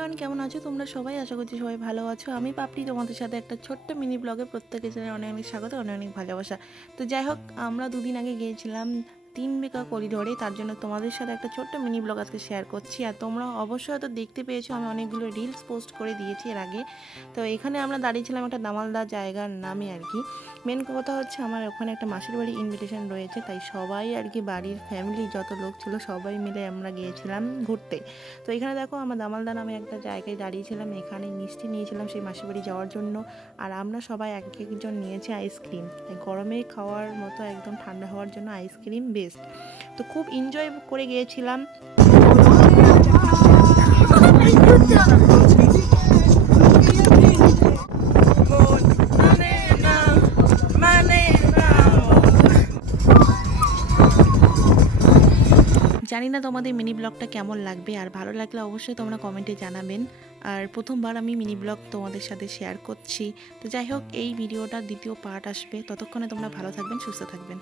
Everyone, কেমন আছো তোমরা সবাই? আশা করছি সবাই ভালো আছো। আমি পাপড়ি তোমাদের সাথে একটা ছোট্ট মিনি ব্লগে প্রত্যেকে জানাই অনেক অনেক স্বাগত, অনেক অনেক ভালোবাসা। তো যাই হোক, আমরা দুদিন আগে গিয়েছিলাম 3 বিঘা করিডোরে, তার জন্য তোমাদের সাথে একটা ছোট্ট মিনি ব্লগ আজকে শেয়ার করছি। আর তোমরা অবশ্যই হয়তো দেখতে পেয়েছো, আমি অনেকগুলো রিলস পোস্ট করে দিয়েছি এর আগে। তো এখানে আমরা দাঁড়িয়েছিলাম একটা দামালদার জায়গার নামে আর কি। মেন কথা হচ্ছে আমার ওখানে একটা মাসির বাড়ি ইনভিটেশন রয়েছে, তাই সবাই আর কি বাড়ির ফ্যামিলি যত লোক ছিল সবাই মিলে আমরা গিয়েছিলাম ঘুরতে। তো এখানে দেখো, আমরা দামালদা নামে একটা জায়গায় দাঁড়িয়েছিলাম, এখানে মিষ্টি নিয়েছিলাম সেই মাসির বাড়ি যাওয়ার জন্য। আর আমরা সবাই এক একজন নিয়েছি আইসক্রিম। গরমে খাওয়ার মতো একদম ঠান্ডা হওয়ার জন্য আইসক্রিম বেস্ট। তো খুব এনজয় করে গিয়েছিলাম। জানি না তোমাদের মিনি ব্লগটা কেমন লাগবে, আর ভালো লাগলে অবশ্যই তোমরা কমেন্টে জানাবেন। আর প্রথমবার আমি মিনি ব্লগ তোমাদের সাথে শেয়ার করছি। তো যাই হোক, এই ভিডিওটার দ্বিতীয় পার্ট আসবে, ততক্ষণে তোমরা ভালো থাকবেন, সুস্থ থাকবেন।